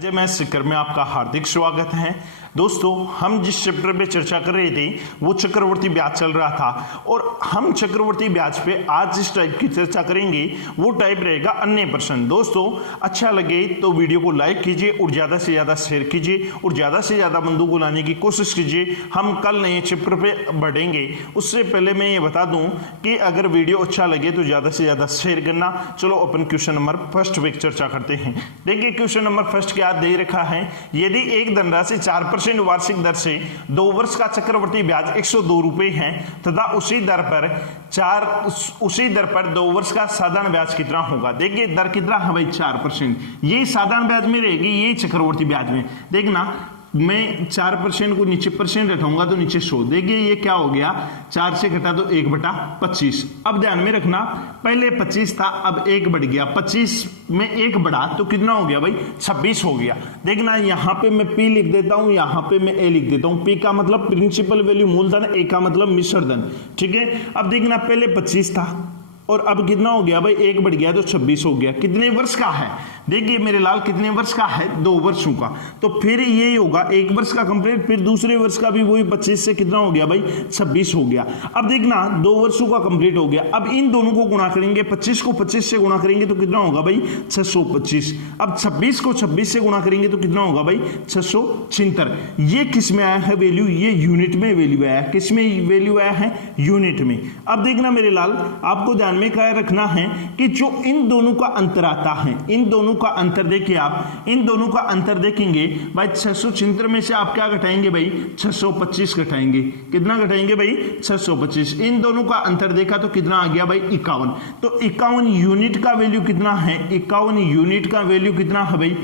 जय मैं शिखर में आपका हार्दिक स्वागत है। दोस्तों, हम जिस चैप्टर पे चर्चा कर रहे थे वो चक्रवर्ती ब्याज चल रहा था और हम चक्रवर्ती ब्याज पे आज जिस टाइप की चर्चा करेंगे वो टाइप रहेगा अन्य प्रश्न। दोस्तों, अच्छा लगे तो वीडियो को लाइक कीजिए और ज़्यादा से ज़्यादा शेयर कीजिए और ज़्यादा से ज़्यादा बंदों को लाने की कोशिश कीजिए। हम कल नए चैप्टर पे बढ़ेंगे। उससे पहले मैं ये बता दूँ कि अगर वीडियो अच्छा लगे तो ज़्यादा से ज़्यादा शेयर करना। चलो अपन क्वेश्चन नंबर फर्स्ट पे चर्चा करते हैं। देखिए क्वेश्चन नंबर फर्स्ट क्या दे रखा है। यदि एक धनराशि 4% वार्षिक दर से 2 वर्ष का चक्रवर्ती ब्याज 102 रुपए है तथा उसी दर पर 2 वर्ष का साधारण ब्याज कितना होगा। देखिए दर कितना है भाई 4%। ये साधारण ब्याज में रहेगी, ये चक्रवर्ती ब्याज में। देखना मैं 4% को नीचे परसेंट हटाऊंगा तो नीचे 100। देखिए ये क्या हो गया, 4 से घटा तो 1/25। अब ध्यान में रखना पहले 25 था, अब 1 बढ़ गया। 25 में 1 बढ़ा तो कितना हो गया भाई 26 हो गया। देखना यहाँ पे मैं P लिख देता हूँ, यहाँ पे मैं A लिख देता हूँ। P का मतलब प्रिंसिपल वैल्यू मूलधन, A का मतलब मिश्र धन। ठीक है, अब देखना पहले 25 था और अब कितना हो गया भाई 1 बढ़ गया तो 26 हो गया। कितने वर्ष का है, देखिए मेरे लाल कितने वर्ष का है, 2 वर्षों का। तो फिर ये होगा 1 वर्ष का कंप्लीट, फिर दूसरे वर्ष का भी वही 25 से कितना हो गया भाई 26 हो गया। अब देखना 2 वर्षों का कंप्लीट हो गया। अब इन दोनों को गुणा करेंगे, 25 को 25 से गुणा करेंगे तो कितना होगा भाई 625। अब 26 को 26 से गुणा करेंगे तो कितना होगा भाई 676। ये किस में आया है वैल्यू, ये यूनिट में वैल्यू आया। किस में वैल्यू आया है, यूनिट में। अब देखना मेरे लाल आपको ध्यान में क्या रखना है कि जो इन दोनों का अंतर आता है, इन दोनों का अंतर देखिए आप, इन दोनों का अंतर देखेंगे भाई 676 में से आप क्या घटाएंगे भाई 625 घटाएंगे। कितना घटाएंगे भाई 625। इन दोनों का अंतर देखा तो कितना आ गया भाई 51। तो 51 यूनिट का वैल्यू कितना है, 51 यूनिट का वैल्यू कितना है भाई,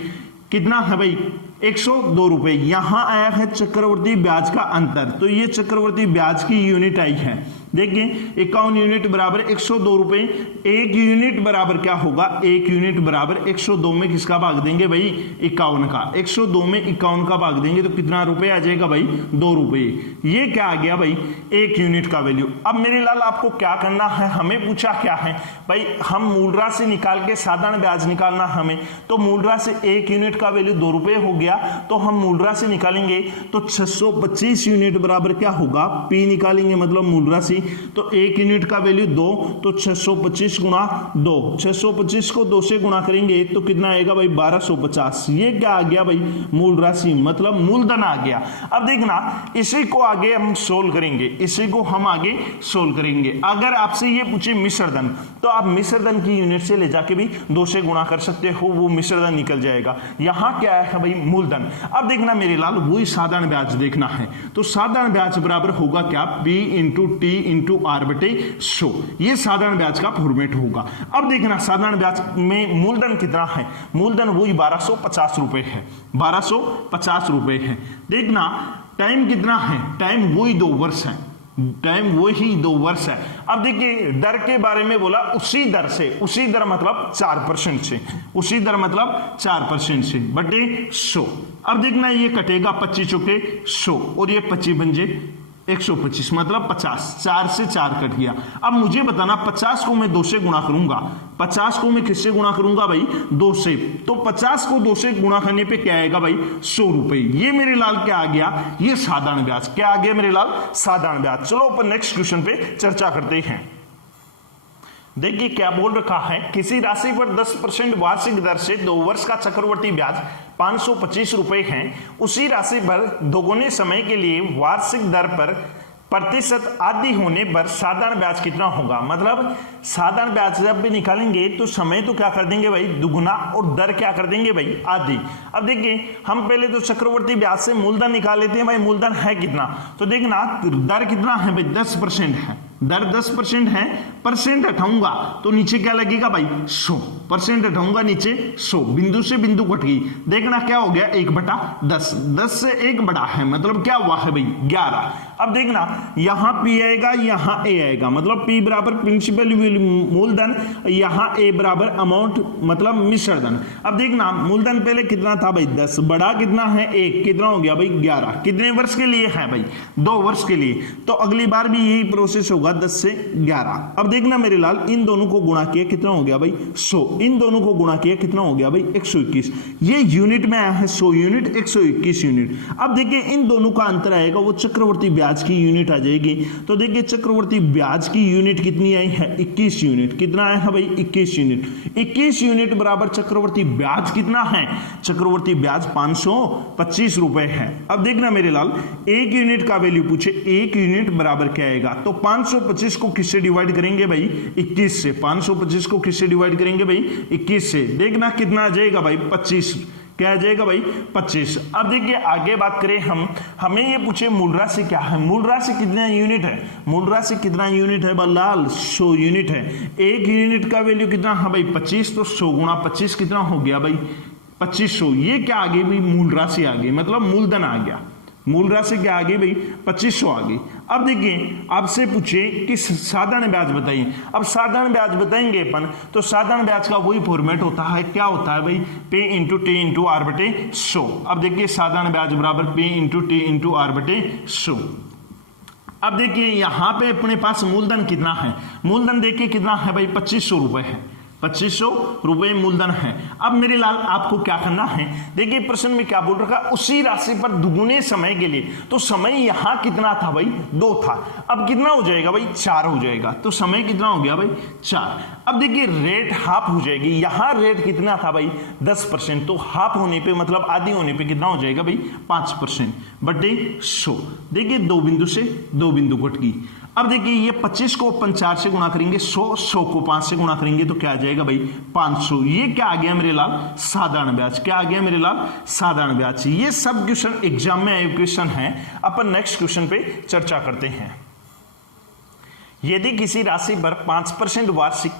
कितना है भाई 102 रुपए। यहां आया है चक्रवर्ती ब्याज का अंतर, तो ये चक्रवर्ती ब्याज की यूनिट आई है। देखिए 51 यूनिट बराबर 102 रुपए। 1 यूनिट बराबर क्या होगा, 1 यूनिट बराबर 102 में किसका भाग देंगे भाई 51 का। 102 में 51 का भाग देंगे तो कितना रुपए आ जाएगा भाई 2 रुपए। ये क्या आ गया भाई 1 यूनिट का वैल्यू। अब मेरे लाल आपको क्या करना है, हमें पूछा क्या है भाई, हम मूल राशि निकाल के साधारण ब्याज निकालना हमें। तो मूल राशि 1 यूनिट का वैल्यू 2 रुपए हो गया, तो हम मूल राशि निकालेंगे तो 625 यूनिट बराबर क्या होगा, P निकालेंगे मतलब मूल राशि। तो 1 यूनिट का वैल्यू 2, तो 625 गुणा 2, 625 को 2 से गुणा करेंगे तो कितना आएगा भाई 1250। ये क्या आ गया भाई मूल राशि मतलब मूलधन आ गया। अब देखना इसी को आगे हम सोल्व करेंगे, इसी को हम आगे सोल्व करेंगे। अगर आपसे ये पूछे मिश्र धन तो आप मिश्र धन की यूनिट से ले जाके भी 2 से गुणा कर सकते हो, वो मिश्र धन निकल जाएगा। यहां क्या है भाई मूलधन। अब देखना मेरे लाल वही साधारण ब्याज देखना है, तो साधारण ब्याज बराबर होगा क्या P into T into R बटे 100। ये साधारण ब्याज का फॉर्मेट होगा। अब देखना साधारण ब्याज में मूलधन कितना है, मूलधन वही 1250 रुपए है, 1250 रुपए है। देखना टाइम कितना है, टाइम वही 2 वर्ष है, टाइम वही 2 वर्ष है। अब देखिए दर के बारे में बोला उसी दर से, उसी दर मतलब 4% से, उसी दर मतलब 4% से बटे 100। अब देखना ये कटेगा 25 चौके 100 और ये 25 बन जाए 125 मतलब 50, 4 से 4 कट गया। अब मुझे बताना 50 को मैं 2 से गुणा करूंगा, 50 को मैं किससे गुणा करूंगा भाई 2 से। तो 50 को 2 से गुणा करने पे क्या आएगा भाई 100 रुपए। ये मेरे लाल क्या आ गया, ये साधारण ब्याज। क्या आ गया मेरे लाल, साधारण ब्याज। चलो अपन नेक्स्ट क्वेश्चन पे चर्चा करते हैं। देखिए क्या बोल रखा है, किसी राशि पर 10% वार्षिक दर से 2 वर्ष का चक्रवर्ती ब्याज 525 रुपए है। उसी राशि पर दोगुने समय के लिए वार्षिक दर पर प्रतिशत आदि होने पर साधारण ब्याज कितना होगा। मतलब साधारण ब्याज जब भी निकालेंगे तो समय तो क्या कर देंगे भाई दुगुना और दर क्या कर देंगे भाई आदि। अब देखिए हम पहले तो चक्रवर्ती ब्याज से मूलधन निकाल लेते हैं भाई, मूलधन है कितना। तो देखना दर कितना है भाई 10% है, दर 10% है। परसेंट हटाऊंगा तो नीचे क्या लगेगा भाई 100, परसेंट हटाऊंगा नीचे 100, बिंदु से बिंदु कट गई। देखना क्या हो गया 1/10, 10 से 1 बड़ा है मतलब क्या हुआ है भाई 11। अब देखना यहां P आएगा, यहां A आएगा, मतलब P बराबर प्रिंसिपल मूलधन, यहां A बराबर अमाउंट मतलब मिश्र धन। अब देखना मूलधन पहले कितना था भाई 10, बड़ा कितना है 1, कितना हो गया भाई 11, कितने वर्ष के लिए है भाई 2 वर्ष के लिए। तो अगली बार भी यही प्रोसेस होगा 10 से 11। अब देखना मेरे लाल इन दोनों को गुणा किया कितना हो गया भाई 100, इन दोनों को गुणा किया कितना हो गया भाई 121, ये यूनिट में आया है 100 यूनिट 121 यूनिट। अब देखिए इन दोनों का अंतर आएगा वो चक्रवर्ती ब्याज की यूनिट आ जाएगी। तो देखिए चक्रवर्ती ब्याज की यूनिट कितनी आई है 21 यूनिट, कितना आया है भाई 21 यूनिट, 21 यूनिट बराबर चक्रवर्ती ब्याज कितना है, चक्रवर्ती ब्याज 525 रुपए है। अब देखना मेरे लाल एक यूनिट का वैल्यू पूछे, एक यूनिट बराबर क्या आएगा, तो 525 को किससे डिवाइड करेंगे भाई 21 से, 525 को किससे डिवाइड करेंगे भाई 21 से, देखना कितना आ जाएगा भाई 25, क्या आ जाएगा भाई 25। अब देखिए आगे बात करें हम, हमें ये पूछे मूल राशि क्या है, मूल राशि कितना यूनिट है, मूल राशि कितना यूनिट है लाल 100 यूनिट है, एक यूनिट का वैल्यू कितना है भाई 25, तो 100 गुणा 25 कितना हो गया भाई 2500, ये क्या आ गई भाई मूल राशि आ गई, मतलब मूलधन आ गया, मूल राशि क्या आ गई भाई 2500 आ गई। अब देखिए आपसे पूछे कि साधारण ब्याज बताइए, अब साधारण ब्याज बताएंगे अपन, तो साधारण ब्याज का वही फॉर्मेट होता है, क्या होता है भाई P into T into R बटे 100। अब देखिए साधारण ब्याज बराबर P into T into R बटे 100। अब देखिए यहां पे अपने पास मूलधन कितना है, मूलधन देखिए कितना है भाई 2500 रुपए है, 2500 रुपए मूलधन है। अब मेरे लाल आपको क्या करना है, देखिए प्रश्न में क्या बोल रखा, उसी राशि पर दुगुने समय के लिए, तो समय यहां कितना था भाई 2 था, अब कितना हो जाएगा भाई 4 हो जाएगा, तो समय कितना हो गया भाई 4। अब देखिए रेट हाफ हो जाएगी, यहां रेट कितना था भाई 10%, तो हाफ होने पे मतलब आधी होने पे कितना हो जाएगा भाई 5% बटे 100। देखिए 2 बिंदु से 2 बिंदु कट गई। अब देखिए ये 25 को अपन 4 से गुणा करेंगे, 100 को 5 से गुणा करेंगे तो क्या आ जाएगा भाई 500। ये क्या आ गया मेरे लाल साधारण ब्याज, क्या आ गया मेरे लाल साधारण ब्याज। ये सब क्वेश्चन एग्जाम में आए क्वेश्चन है। अपन नेक्स्ट क्वेश्चन पे चर्चा करते हैं। यदि किसी राशि पर 5% वार्षिक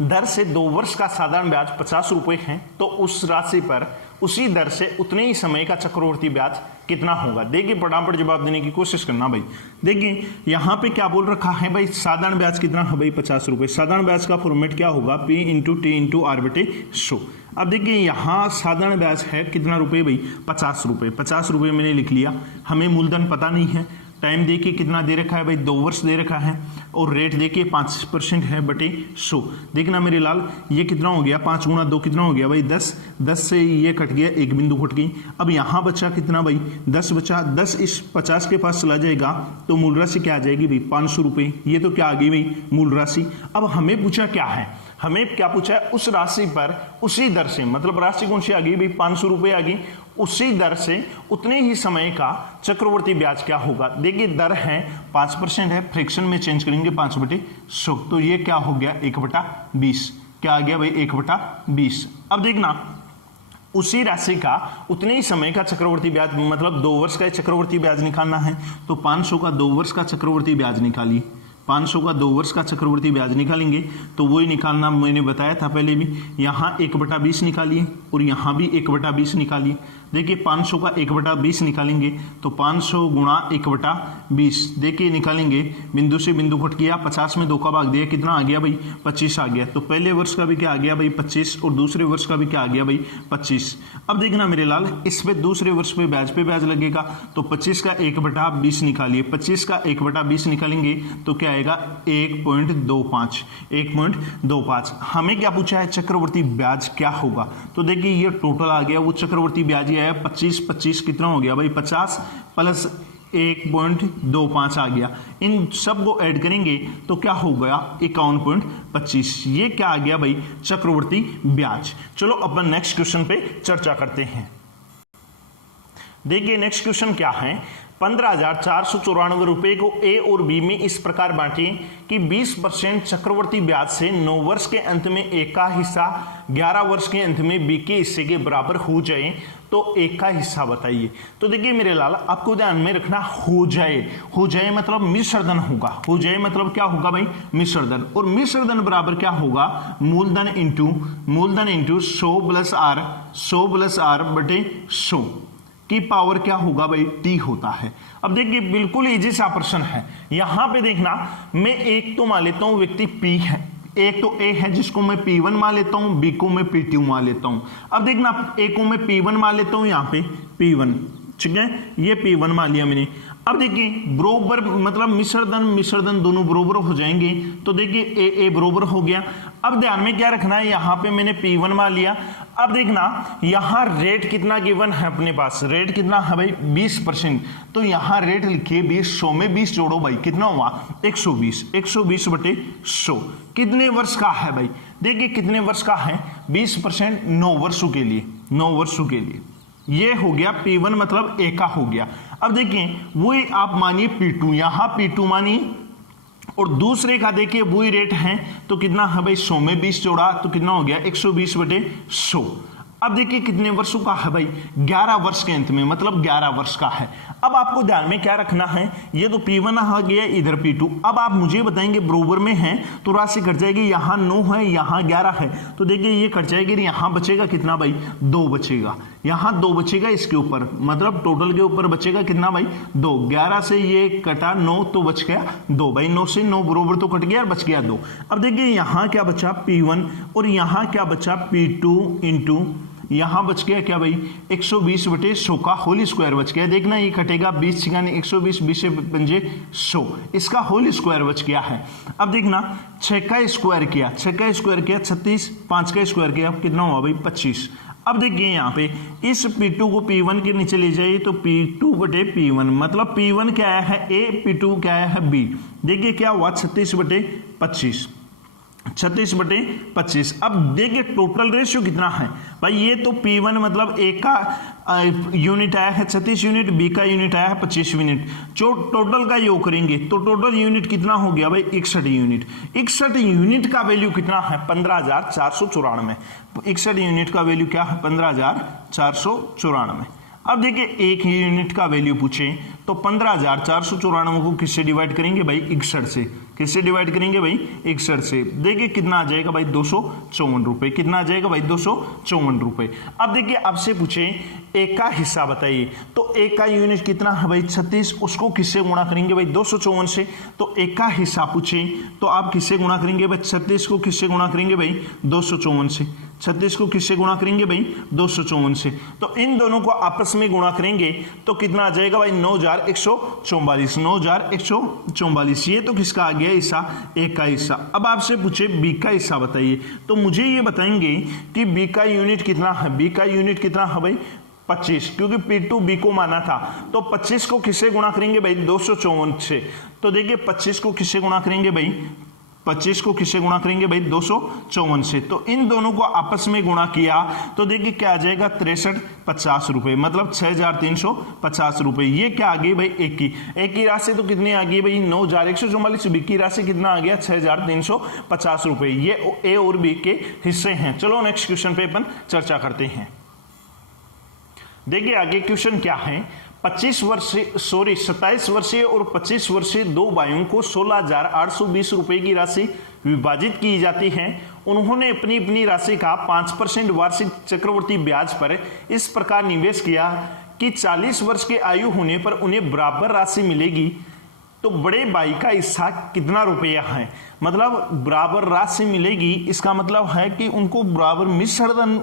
दर से 2 वर्ष का साधारण ब्याज 50 रुपए है, तो उस राशि पर उसी दर से उतने ही समय का चक्रवर्ती ब्याज कितना होगा। देखिए फटाफट जवाब देने की कोशिश करना भाई। देखिए यहां पे क्या बोल रखा है भाई, साधारण ब्याज कितना है भाई 50 रुपए। साधारण ब्याज का फॉर्मेट क्या होगा, P into T into R बटे 100। अब देखिए यहाँ साधारण ब्याज है कितना रुपए भाई 50 रुपए, 50 रुपए मैंने लिख लिया। हमें मूलधन पता नहीं है, टाइम देखिए कितना दे रखा है भाई 2 वर्ष दे रखा है, और रेट देखिए 5% है बटे 100। देखना मेरे लाल ये कितना हो गया, 5 गुणा 2 कितना हो गया भाई 10, 10 से ये कट गया, एक बिंदु कट गई। अब यहाँ बचा कितना भाई 10 बचा, 10 इस 50 के पास चला जाएगा तो मूल राशि क्या आ जाएगी भाई 500 रुपये। ये तो क्या आ गई भाई मूल राशि। अब हमें पूछा क्या है, हमें क्या पूछा है, उस राशि पर उसी दर से, मतलब राशि कौन सी आ गई भाई 500 रुपये आ गई, उसी दर से उतने ही समय का चक्रवर्ती ब्याज क्या होगा। देखिए दर है 5% है, फ्रैक्शन में चेंज करेंगे 5 बटे 100, तो ये क्या हो गया 1/20, क्या आ गया भाई 1/20। अब देखना उसी राशि का उतने ही समय का चक्रवर्ती ब्याज, मतलब 2 वर्ष का चक्रवर्ती ब्याज निकालना है, तो 500 का 2 वर्ष का चक्रवर्ती ब्याज निकालिए, 500 का 2 वर्ष का चक्रवर्ती ब्याज निकालेंगे तो वही निकालना मैंने बताया था पहले भी। यहाँ 1/20 निकालिए और यहाँ भी 1/20 निकालिए। देखिए 500 का 1/20 निकालेंगे तो 500 गुणा 1/20, देखिए निकालेंगे, बिंदु से बिंदु कट गया, 50 में 2 का भाग दिया, कितना आ गया भाई 25 आ गया। तो पहले वर्ष का भी क्या आ गया भाई 25 और दूसरे वर्ष का भी क्या आ गया भाई 25। अब देखना मेरे लाल इस पे दूसरे वर्ष पे ब्याज लगेगा, तो 25 का 1/20 निकालिए, 25 का 1/20 निकालेंगे तो क्या आएगा 1.25, 1.25। हमें क्या पूछा है, चक्रवर्ती ब्याज क्या होगा। तो देखिए ये टोटल आ गया, वो चक्रवर्ती ब्याज है 25 कितना हो गया भाई 50 प्लस 1.25 आ गया। इन सब को ऐड करेंगे तो क्या हो गया 51.25। ये क्या आ गया भाई चक्रवर्ती ब्याज। चलो अपन नेक्स्ट क्वेश्चन पे चर्चा करते हैं। देखिए नेक्स्ट क्वेश्चन क्या है, 15,494 रुपए को ए और बी में इस प्रकार बांटिए कि 20% चक्रवर्ती ब्याज से 9 वर्ष के अंत में ए का हिस्सा 11 वर्ष के अंत में बी के हिस्से के बराबर हो जाए, तो ए का हिस्सा बताइए। तो देखिए मेरे लाल आपको ध्यान में रखना, हो जाए मतलब मिश्रधन होगा, हो जाए मतलब क्या होगा भाई मिश्रधन, और मिश्रधन बराबर क्या होगा मूलधन इंटू 100 प्लस आर बटे 100। की पावर क्या होगा भाई, टी होता है। अब देखिए बिल्कुल इजी सा प्रश्न है, यहां पे देखना मैं एक तो मान लेता हूं व्यक्ति पी है, एक तो ए है जिसको मैं P1 मान लेता हूं, बी को मैं P2 मान लेता हूं। अब देखना ए को मैं P1 मान लेता हूं, यहाँ पे P1, ठीक है, ये P1 मान लिया मैंने। अब देखिए बरोबर मतलब मिश्रधन दोनों बरोबर हो जाएंगे, तो देखिए ए बरोबर हो गया। अब ध्यान में क्या रखना है, यहाँ पे मैंने P1 मान लिया। अब देखना यहाँ रेट कितना गिवन है अपने पास, रेट कितना है भाई 20%, तो यहाँ रेट लिखिए 20, 100 में 20 जोड़ो भाई, कितना हुआ 120, 120 बटे 100 कितने वर्ष का है भाई, देखिए कितने वर्ष का है 20%, 9 वर्षों के लिए, 9 वर्षों के लिए। ये हो गया P1 मतलब ए का हो गया। अब देखिए वही आप मानिए P2, यहाँ P2 मानिए, और दूसरे का देखिए वही रेट है, तो कितना है भाई 100 में 20 जोड़ा तो कितना हो गया 120 बटे 100। अब देखिए कितने वर्षों का है भाई, 11 वर्ष के अंत में, मतलब 11 वर्ष का है। अब आपको ध्यान में क्या रखना है, ये तो P1 आ गया, इधर P2। अब आप मुझे बताएंगे बरोबर में है तो राशि कट जाएगी, यहाँ 9 है यहाँ 11 है, तो देखिए ये कट जाएगी, यहाँ बचेगा कितना भाई 2 बचेगा, यहाँ 2 बचेगा इसके ऊपर, मतलब टोटल के ऊपर बचेगा कितना भाई 2, 11 से ये कटा 9 तो बच गया 2 भाई, 9 से 9 बरोबर तो कट गया और बच गया 2। अब देखिए यहाँ क्या बचा P1 और यहाँ क्या बचा P2 इंटू यहाँ बच गया क्या भाई 120 बटे 100 का होल स्क्वायर बच गया। देखना ये कटेगा 20 छिगाने 120, 20 से पंजे 100, इसका होल स्क्वायर बच गया है। अब देखना 6 का स्क्वायर किया, 6 का स्क्वायर किया 36, 5 का स्क्वायर किया कितना हुआ भाई 25। अब देखिए यहाँ पे इस P2 को P1 के नीचे ले जाइए तो P2 बटे P1, मतलब P1 क्या आया है A, P2 क्या आया है B। देखिए क्या हुआ 36 बटे 25, 36 बटे 25। अब देखिए टोटल रेशियो कितना है भाई, ये तो P1 मतलब A का यूनिट आया है 36 यूनिट, B का यूनिट आया है 25 यूनिट, जो टोटल का योग करेंगे तो टोटल यूनिट कितना हो गया भाई 61 यूनिट। 61 यूनिट का वैल्यू कितना है 15,494, 61 यूनिट का वैल्यू क्या है 15,494। अब देखिए एक यूनिट का वैल्यू पूछे तो 15,494 को किससे डिवाइड करेंगे भाई 61 से, किससे डिवाइड करेंगे भाई 61 से। देखिए कितना आ जाएगा भाई 254 रुपए, कितना आ जाएगा भाई 254 रुपए। अब देखिए आपसे पूछे एक का हिस्सा बताइए, तो एक का यूनिट कितना है भाई 36, उसको किससे गुणा करेंगे भाई 254 से। तो एक का हिस्सा पूछे तो आप किससे गुणा करेंगे भाई 36 को किससे गुणा करेंगे भाई 254 से, 36 को किससे गुणा करेंगे भाई 254 से। तो इन दोनों को आपस में गुणा करेंगे तो कितना आ जाएगा भाई 9,144, 9,144। ये तो किसका आ गया हिस्सा, एक का हिस्सा। अब आपसे पूछे बी का हिस्सा बताइए, तो मुझे ये बताएंगे कि बी का यूनिट कितना है, बी का यूनिट कितना है भाई 25, क्योंकि P2 B को माना था, तो 25 को किससे गुणा करेंगे भाई 254 से। तो देखिए 25 को किससे गुणा करेंगे भाई, 25 को किससे गुणा करेंगे भाई 254 से। तो इन दोनों को आपस में गुणा किया तो देखिए क्या आ जाएगा 6350 रुपए, मतलब 6350 रुपए। ये क्या आ गई भाई एक की राशि तो कितनी आ गई भाई 9,144, बी की राशि कितना आ गया 6350 रुपए। ये ए और बी के हिस्से हैं। चलो नेक्स्ट क्वेश्चन पे अपन चर्चा करते हैं। देखिए आगे क्वेश्चन क्या है, 27 वर्षीय और 25 वर्षीय दो भाइयों को 16,820 रुपए की राशि विभाजित की जाती है। उन्होंने अपनी अपनी राशि का 5% वार्षिक चक्रवर्ती ब्याज पर इस प्रकार निवेश किया कि 40 वर्ष के आयु होने पर उन्हें बराबर राशि मिलेगी। तो बड़े भाई का हिस्सा कितना रुपया है, मतलब बराबर राशि मिलेगी, इसका मतलब है कि उनको बराबर मिश्रधन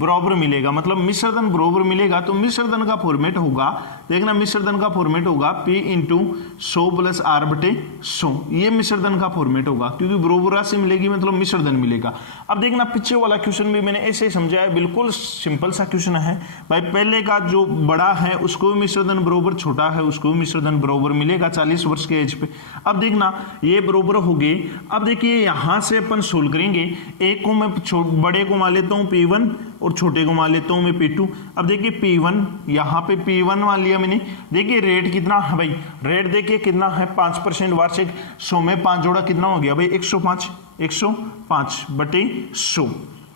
बराबर मिलेगा, मतलब मिश्रधन बराबर मिलेगा। तो मिश्रधन का फॉर्मेट होगा, देखना मिश्रधन का फॉर्मेट होगा P इंटू 100 प्लस R बटे 100, ये मिश्रधन का फॉर्मेट होगा, क्योंकि बराबर राशि मिलेगी मतलब मिश्रधन मिलेगा। अब देखना पीछे वाला क्वेश्चन भी मैंने ऐसे ही समझाया, बिल्कुल सिंपल सा क्वेश्चन है भाई। पहले का जो बड़ा है उसको मिश्रधन बराबर, छोटा है उसको मिश्रधन बराबर मिलेगा 40 वर्ष के एज पे। अब देखना ये बराबर हो गए। अब देखिए यहां से अपन सोल्व करेंगे, एक को मैं बड़े को मान लेता हूं P1 और छोटे को मान लेता हूं मैं P2। अब देखिए P1, यहाँ पे P1 मान लिया मैंने। देखिए रेट कितना है भाई, रेट देखिए कितना है 5% वार्षिक, 100 में 5 जोड़ा कितना हो गया भाई 105 बटे 100।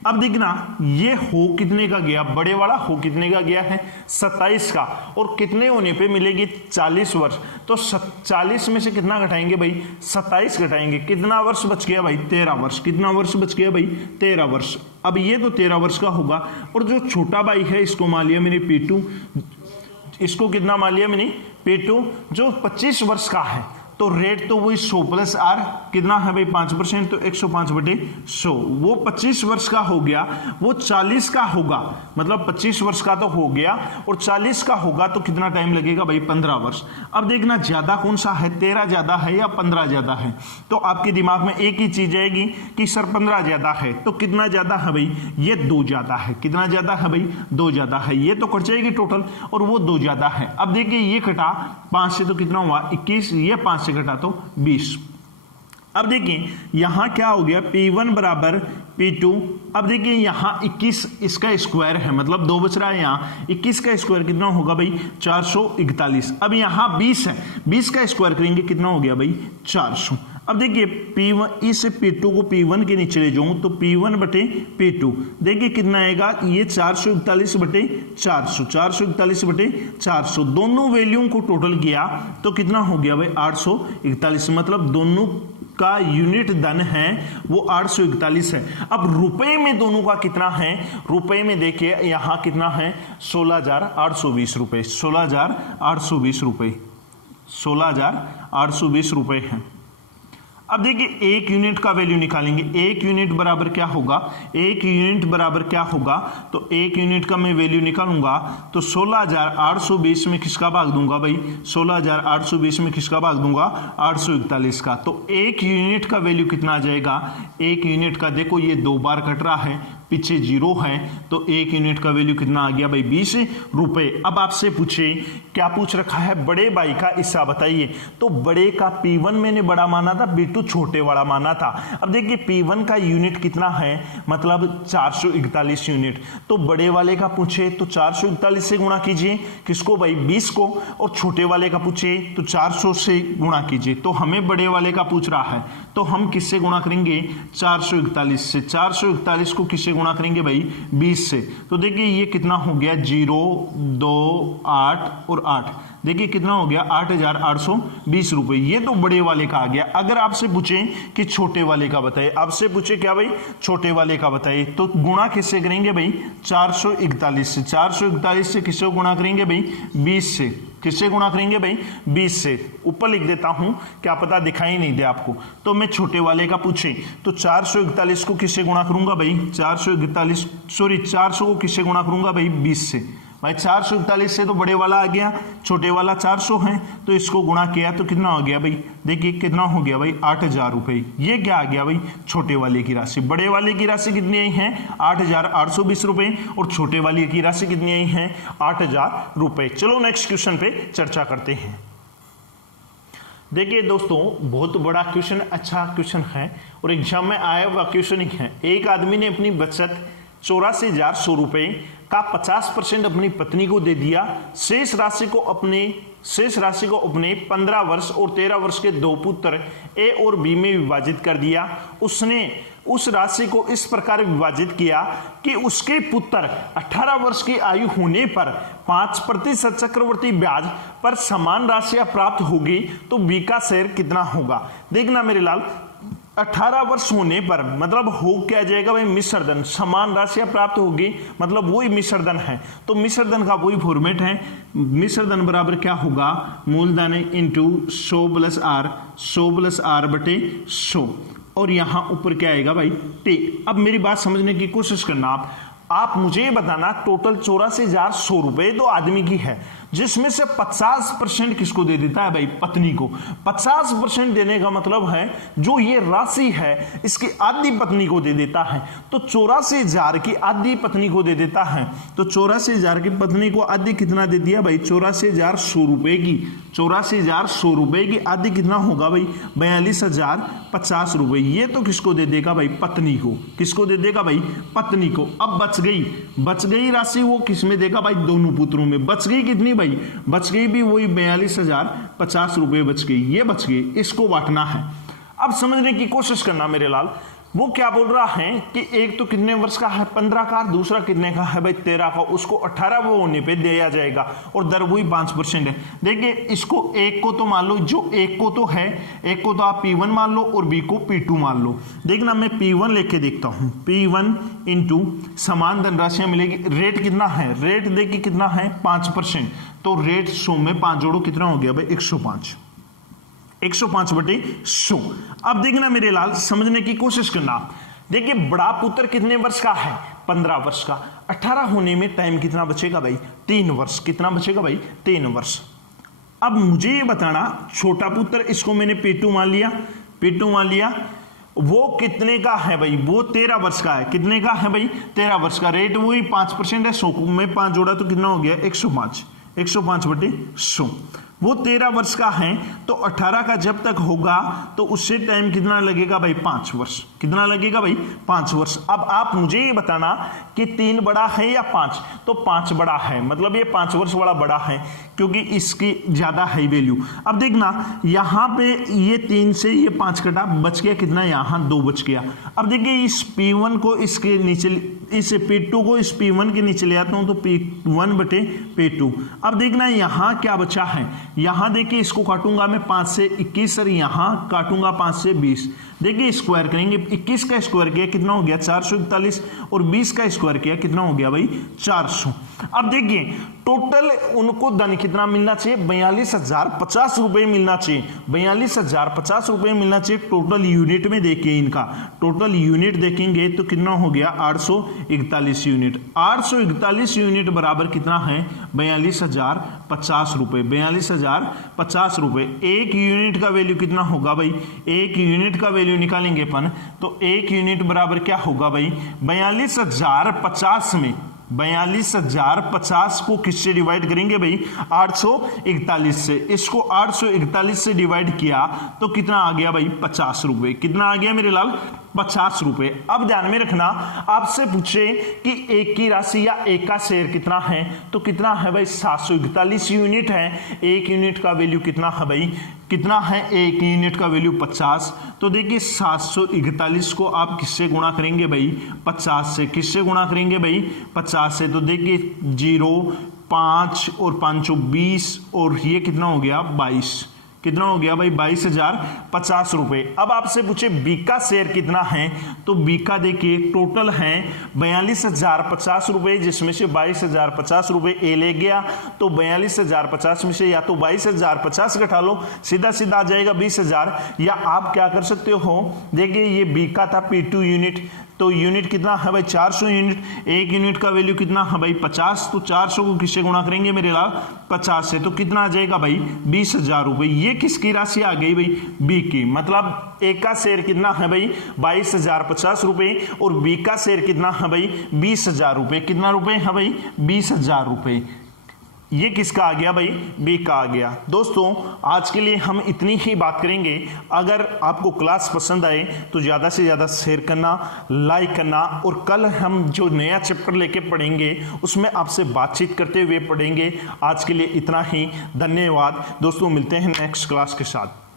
अब देखना ये हो कितने का गया, बड़े वाला हो कितने का गया है 27 का, और कितने होने पे मिलेगी 40 वर्ष। तो 40 में से कितना घटाएंगे भाई 27 घटाएंगे, कितना वर्ष बच गया भाई 13 वर्ष, कितना वर्ष बच गया भाई 13 वर्ष। अब ये तो 13 वर्ष का होगा, और जो छोटा भाई है इसको मान लिया मैंने P2, इसको कितना मान लिया मैंने, P2 जो 25 वर्ष का है, तो रेट तो वही 100 प्लस आर कितना है भाई 5%, तो 105/100 वो 25 वर्ष का हो गया, वो 40 का होगा, मतलब 25 वर्ष का तो हो गया और 40 का होगा तो कितना टाइम लगेगा भाई 15 वर्ष। अब देखना ज्यादा कौन सा है, 13 ज्यादा है या 15 ज्यादा है, तो आपके दिमाग में एक ही चीज आएगी कि सर 15 ज्यादा है, तो कितना ज्यादा है भाई, ये 2 ज्यादा है, कितना ज्यादा है भाई 2 ज्यादा है, ये तो कट जाएगी टोटल और वो 2 ज्यादा है। अब देखिए ये कटा 5 से तो कितना हुआ 21, ये 5 से घटा तो 20। अब देखिए यहां क्या हो गया, P1 बराबर P2। अब देखिए यहां 21 इसका स्क्वायर है, मतलब 2 बच रहा है, यहां 21 का स्क्वायर कितना होगा भाई 441। अब यहां 20 है, 20 का स्क्वायर करेंगे कितना हो गया भाई 400। अब देखिए P1 इस P2 को P1 के नीचे ले जाऊं तो P1 बटे P2 देखिए कितना आएगा, ये 441 बटे 400, 441 बटे 400, दोनों वैल्यू को टोटल किया तो कितना हो गया भाई 841, मतलब दोनों का यूनिट धन है वो 841 है। अब रुपए में दोनों का कितना है, रुपए में देखिए यहां कितना है 16,820 रुपए, 16,820 रुपए, 16,820 रुपए है। अब देखिए एक यूनिट का वैल्यू निकालेंगे, एक यूनिट बराबर क्या होगा, एक यूनिट बराबर क्या होगा, तो एक यूनिट का मैं वैल्यू निकालूंगा तो 16,820 में किसका भाग दूंगा भाई, 16,820 में किसका भाग दूंगा 841 का, तो एक यूनिट का वैल्यू कितना आ जाएगा, एक यूनिट का देखो ये 2 बार कट रहा है, पीछे 0 है, तो एक यूनिट का वैल्यू कितना आ गया भाई 20 रुपए। अब आपसे पूछे क्या पूछ रखा है, बड़े भाई का हिस्सा बताइए, तो बड़े का P1 मैंने बड़ा माना था, P2 छोटे वाला माना था। अब देखिए P1 का यूनिट कितना है, मतलब 441 यूनिट, तो बड़े वाले का पूछे तो 441 से गुणा कीजिए किसको भाई 20 को, और छोटे वाले का पूछे तो 400 से गुणा कीजिए, तो हमें बड़े वाले का पूछ रहा है तो हम किससे गुणा करेंगे 441 से, 441 को किससे गुणा करेंगे भाई 20 से, तो देखिए ये कितना हो गया 0 2 8 और 8, देखिए कितना हो गया 8,820 रुपए, ये तो बड़े वाले का आ गया। अगर आपसे पूछे कि छोटे वाले का बताइए, आपसे पूछे क्या भाई छोटे वाले का बताइए, तो गुणा किससे करेंगे भाई 441 से, 441 से किससे गुणा करेंगे भाई 20 से, किससे गुणा करेंगे भाई 20 से, ऊपर लिख देता हूं क्या पता दिखाई नहीं दे आपको, तो मैं छोटे वाले का पूछे तो 441 को किससे गुणा करूंगा भाई 400 को किससे गुणा करूंगा भाई 20 से, भाई 441 से तो बड़े वाला आ गया, छोटे वाला 400 है, तो इसको गुणा किया तो कितना हो गया भाई, देखिए कितना हो गया भाई 8,000 रुपए। ये क्या आ गया भाई छोटे वाले की राशि, बड़े वाले की राशि कितनी आई है 8,820 रुपए और छोटे वाले की राशि कितनी आई है 8,000 रुपए। चलो नेक्स्ट क्वेश्चन पे चर्चा करते हैं। देखिए दोस्तों बहुत बड़ा क्वेश्चन, अच्छा क्वेश्चन है और एग्जाम में आया हुआ क्वेश्चन ही है। एक आदमी ने अपनी बचत 84,100 रुपए का 50% अपनी पत्नी को दे दिया, शेष राशि को अपने 15 वर्ष और 13 वर्ष के 2 पुत्र ए और बी में विभाजित कर दिया। उसने उस राशि को इस प्रकार विभाजित किया कि उसके पुत्र 18 वर्ष की आयु होने पर 5% चक्रवर्ती ब्याज पर समान राशियां प्राप्त होगी, तो बी का शेयर कितना होगा। देखना मेरे लाल 18 वर्ष होने पर मतलब हो क्या जाएगा भाई मिश्रधन, समान राशियां प्राप्त होगी मतलब वही मिश्रधन है, तो मिश्रधन का वही फॉर्मेट है, मिश्रधन बराबर क्या होगा मूलधन इंटू 100 प्लस आर बटे 100 और यहां ऊपर क्या आएगा भाई टी। अब मेरी बात समझने की कोशिश करना, आप मुझे बताना टोटल 84,100 रुपए तो आदमी की है, जिसमें से 50% किसको दे देता है भाई पत्नी को। 50% देने का मतलब है जो ये राशि है इसकी आधी पत्नी को दे देता है, तो 84,000 की आधी पत्नी को दे देता है, तो 84,000 की पत्नी को आधी कितना दे दिया भाई 84,100 रुपए की, 84,100 रुपए की आधी कितना होगा भाई 42,050 रुपए। ये तो किसको दे देगा भाई पत्नी को, किसको दे देगा भाई पत्नी को। अब बच गई राशि वो किसमें देगा भाई दोनों पुत्रों में। बच गई कितनी भाई, बच गई भी वही 42,050 रुपए बच गई, ये बच गई, इसको बांटना है। अब समझने की कोशिश करना मेरे लाल, वो क्या बोल रहा है कि एक तो कितने वर्ष का है 15 का, दूसरा कितने का है भाई 13 का, उसको 18 वो होने पे दिया जाएगा और दर वही 5% है। देखिए इसको एक को तो मान लो, जो एक को तो है, एक को तो आप P1 मान लो और बी को P2 मान लो। देखना मैं P1 लेके देखता हूं, P1 इंटू समान धनराशियां मिलेगी, रेट कितना है, रेट देखिए कितना है 5%, तो रेट 100 में 5 जोड़ो कितना हो गया भाई 105, 105/100। अब देखना मेरे लाल समझने की कोशिश करना। देखिए बड़ा पुत्र कितने वर्ष का है 15 वर्ष का, 18 होने में टाइम कितना बचेगा भाई 3 वर्ष, कितना बचेगा भाई 3 वर्ष। अब मुझे ये बताना छोटा पुत्र, इसको मैंने P2 मान लिया, P2 मान लिया, वो कितने का है भाई, वो 13 वर्ष का है, कितने का है भाई 13 वर्ष का, रेट वही 5% है, 100 में 5 जोड़ा तो कितना हो गया 105, 105/100। वो 13 वर्ष का है तो 18 का जब तक होगा तो उससे टाइम कितना लगेगा भाई 5 वर्ष, कितना लगेगा भाई 5 वर्ष। अब आप मुझे ये बताना कि 3 बड़ा है या 5, तो 5 बड़ा है, मतलब ये 5 वर्ष वाला बड़ा है क्योंकि इसकी ज्यादा हाई वैल्यू। अब देखना यहां पे ये 3 से ये 5 कटा, बच गया कितना, यहां 2 बच गया। अब देखिए इस P1 को इसके नीचे, इस P2 को इस P1 के नीचे ले आता हूं तो P1/P2। अब देखना यहां क्या बचा है, यहां देखिए इसको काटूंगा मैं 5 से 21 और यहां काटूंगा 5 से 20। देखिए स्क्वायर करेंगे, 21 का स्क्वायर किया कितना हो गया 441 और 20 का स्क्वायर किया कितना हो गया भाई 400। अब देखिए टोटल उनको धन कितना मिलना चाहिए 42,050 रुपए मिलना चाहिए, 42,050 रुपए मिलना चाहिए टोटल यूनिट में। देखिए इनका टोटल यूनिट देखेंगे तो कितना हो गया 841 यूनिट, 841 यूनिट बराबर कितना है 42,050 रुपए, 42,050 रुपए। एक यूनिट का वैल्यू कितना होगा भाई, एक यूनिट का वैल्यू निकालेंगे अपन तो एक यूनिट बराबर क्या होगा भाई 42,050 में 42,050 को किससे डिवाइड करेंगे भाई 841 से, इसको 841 से डिवाइड किया तो कितना आ गया भाई 50 रुपए, कितना आ गया मेरे लाल 50 रुपए। अब ध्यान में रखना आपसे पूछे कि एक की राशि या एक का शेयर कितना है तो कितना है भाई 741 यूनिट है, एक यूनिट का वैल्यू कितना है भाई, कितना है एक यूनिट का वैल्यू 50। तो देखिए 741 को आप किससे गुणा करेंगे भाई 50 से, किससे गुणा करेंगे भाई 50 से, तो देखिए 0 5 और 5 20 और ये कितना हो गया 22, कितना हो गया भाई 22,050 रुपए। अब आपसे पूछे बी का शेयर कितना है तो बी का देखिए टोटल है 42,050 रुपए, जिसमें से 22,050 रुपए ए ले गया तो 42,050 में से या तो 22,050 घटा लो, सीधा सीधा आ जाएगा 20,000, या आप क्या कर सकते हो देखिए ये बी का था P2 यूनिट, तो यूनिट कितना है भाई 400 यूनिट, एक यूनिट का वैल्यू कितना है भाई 50, तो 400 को किससे गुणा करेंगे मेरे लाल 50 से, तो कितना आ जाएगा भाई 20,000 रुपए। ये किसकी राशि आ गई भाई बी की, मतलब ए का शेयर कितना है भाई 22,050 रुपए और बी का शेयर कितना है भाई 20,000 रुपए, कितना रुपए है भाई 20,000 रुपए। ये किसका आ गया भाई बी का आ गया। दोस्तों आज के लिए हम इतनी ही बात करेंगे। अगर आपको क्लास पसंद आए तो ज़्यादा से ज़्यादा शेयर करना, लाइक करना, और कल हम जो नया चैप्टर लेके पढ़ेंगे उसमें आपसे बातचीत करते हुए पढ़ेंगे। आज के लिए इतना ही, धन्यवाद दोस्तों, मिलते हैं नेक्स्ट क्लास के साथ।